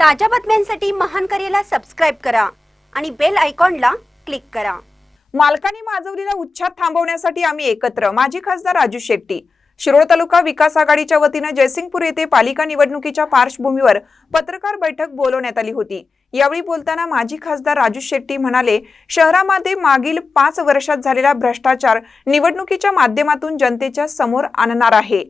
ताज्या बातम्यांसाठी महान करेला सबस्क्राईब करा आणि बेल आयकॉनला क्लिक करा. मालकानी माजवलेला उच्छाद थांबवण्यासाठी आम्ही एकत्र. माजी खासदार राजू शेट्टी. शिरोळ तालुका विकास आघाडीच्या वतीनं जयसिंगपूर येथे पालिका निवडणुकीच्या पार्श्वभूमीवर पत्रकार बैठक बोलवण्यात आली होती. यावेळी बोलताना माजी खासदार राजू शेट्टी म्हणाले शहरामध्ये मागील पाच वर्षात झालेला भ्रष्टाचार निवडणुकीच्या माध्यमातून जनतेच्या समोर आणणार आहे.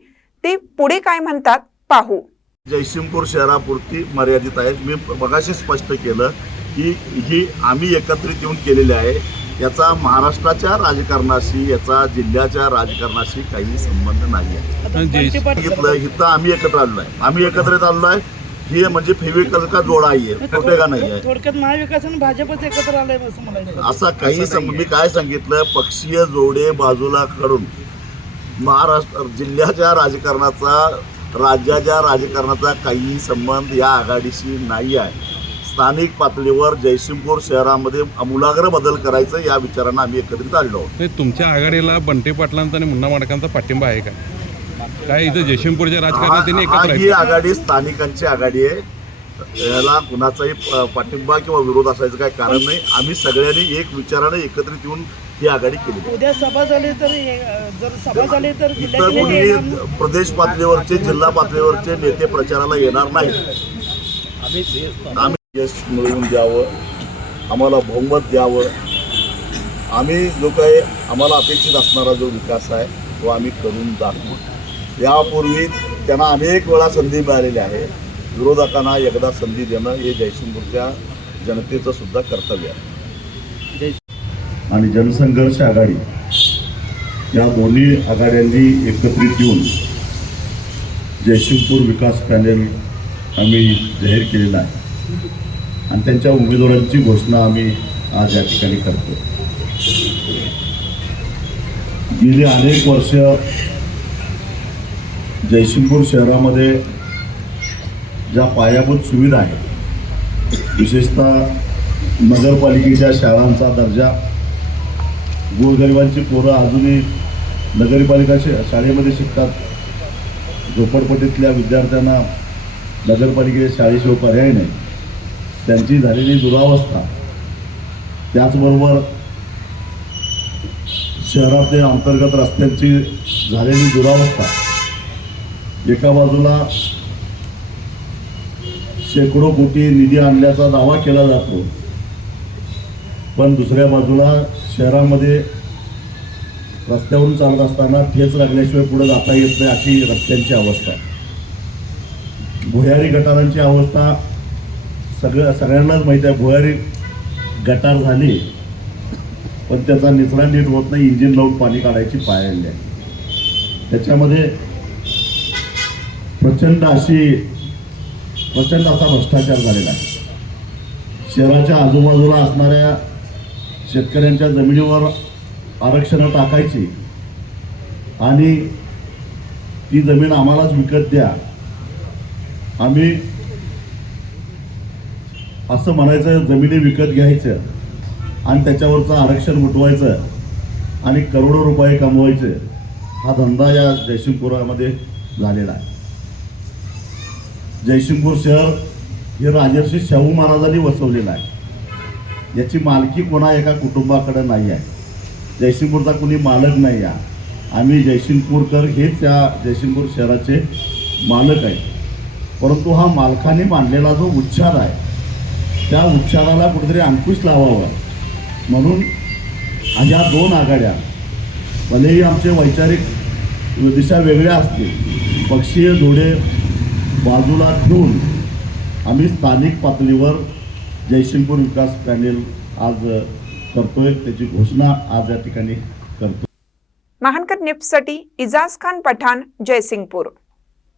ते पुढे काय म्हणतात पाहू. जयसिंगपूर शहरापुरती मर्यादित आहे. मी मगाशी स्पष्ट केलं की ही आम्ही एकत्रित येऊन केलेली आहे. याचा महाराष्ट्राच्या राजकारणाशी याचा जिल्ह्याच्या राजकारणाशी काही संबंध नाही आहे. सांगितलं इथं आम्ही एकत्र आलो आहे. आम्ही एकत्रित आलो आहे. ही म्हणजे फेविकल का जोडा आहे? कुठे का नाही आहे? थोडक्यात महाविकास आणि भाजपच एकत्र आलंय असं म्हणायचं असा काही मी काय सांगितलं? पक्षीय जोडे बाजूला काढून महाराष्ट्र जिल्ह्याच्या राजकारणाचा राज्याच्या राजकारणाचा काही संबंध या आघाडीशी नाही आहे. स्थानिक पातळीवर जयसिंगपूर शहरामध्ये आमूलाग्र बदल करायचं या विचारानं आम्ही एकत्रित आलो आहोत. नाही तुमच्या आघाडीला बंटे पाटलांचा आणि मुन्ना माडकांचा पाठिंबा आहे का? काय इथं जयसिंगपूरच्या राजकारणात हा- आघाडी स्थानिकांची आघाडी आहे. याला कुणाचाही पाठिंबा किंवा विरोध असायचं काही कारण नाही. आम्ही सगळ्यांनी एक विचाराने एकत्रित येऊन ही आघाडी केली. उद्या सभा झाली तर जर सभा झाली तर. कोणी प्रदेश पातळीवरचे जिल्हा पातळीवरचे नेते प्रचाराला येणार नाहीत. आम्ही यश मिळवून द्यावं आम्हाला बहुमत द्यावं. आम्ही जो काही आम्हाला अपेक्षित असणारा जो विकास आहे तो आम्ही करून दाखवू. यापूर्वी त्यांना अनेक वेळा संधी मिळालेली आहे विरोधकांना एकदा संधी देणं हे जयसिंगपूरच्या जनतेचं सुद्धा कर्तव्य आहे. आणि जनसंघर्ष आघाडी या दोन्ही आघाड्यांनी एकत्रित येऊन जयसिंगपूर विकास पॅनेल आम्ही जाहीर केलेला आहे. आणि त्यांच्या उमेदवारांची घोषणा आम्ही आज या ठिकाणी करतो गेली अनेक वर्ष जयसिंगपूर शहरामध्ये ज्या पायाभूत सुविधा आहेत विशेषतः नगरपालिकेच्या शाळांचा दर्जा गोरगरिबांची पोरं अजूनही नगरपालिका शे- शाळेमध्ये शिकतात. झोपडपट्टीतल्या विद्यार्थ्यांना नगरपालिकेच्या शाळेशिवाय पर्याय नाही. त्यांची झालेली दुरावस्था. त्याचबरोबर शहरातल्या अंतर्गत रस्त्यांची झालेली दुरावस्था. एका बाजूला शेकडो कोटी निधी आणल्याचा दावा केला जातो. पण दुसऱ्या बाजूला शहरामध्ये रस्त्यावरून चालत असताना ठेच लागल्याशिवाय पुढे जाता येत नाही अशी रस्त्यांची अवस्था. भुयारी गटारांची अवस्था सगळ्या सगळ्यांनाच माहीत आहे. भुयारी गटार झाली पण त्याचा निचरा नीट होत नाही. इंजिन लावून पाणी काढायची पाळलेली आहे त्याच्यामध्ये प्रचंड अशी प्रचंड असा भ्रष्टाचार झालेला आहे. शहराच्या आजूबाजूला असणाऱ्या शेतकऱ्यांच्या जमिनीवर आरक्षणं टाकायची आणि ती जमीन आम्हालाच विकत द्या. आम्ही असं म्हणायचं जमिनी विकत घ्यायचं आणि त्याच्यावरचं आरक्षण उठवायचं आणि करोडो रुपये कमवायचे हा धंदा या जयसिंगपुरामध्ये झालेला आहे. जयसिंगपूर शहर हे राजर्षी शाहू महाराजांनी वसवलेलं आहे. याची मालकी कोणा एका कुटुंबाकडे नाही आहे जयसिंगपूरचा कोणी मालक नाही आहे आम्ही जयसिंगपूरकर हेच या जयसिंगपूर शहराचे मालक आहे. परंतु हा मालकाने मांडलेला जो उच्चार आहे त्या उच्चाराला कुठेतरी अंकुश लावावा. म्हणून ह्या दोन आघाड्या भलेही आमचे वैचारिक दिशा वेगळ्या असतील पक्षीय जोडे बाजूला ठेवून आम्ही स्थानिक पातळीवर जयसिंगपूर विकास पॅनेल आज करतोय. त्याची घोषणा आज या ठिकाणी करतो महानकर निफ्टसाठी इजाज खान पठाण जयसिंगपूर.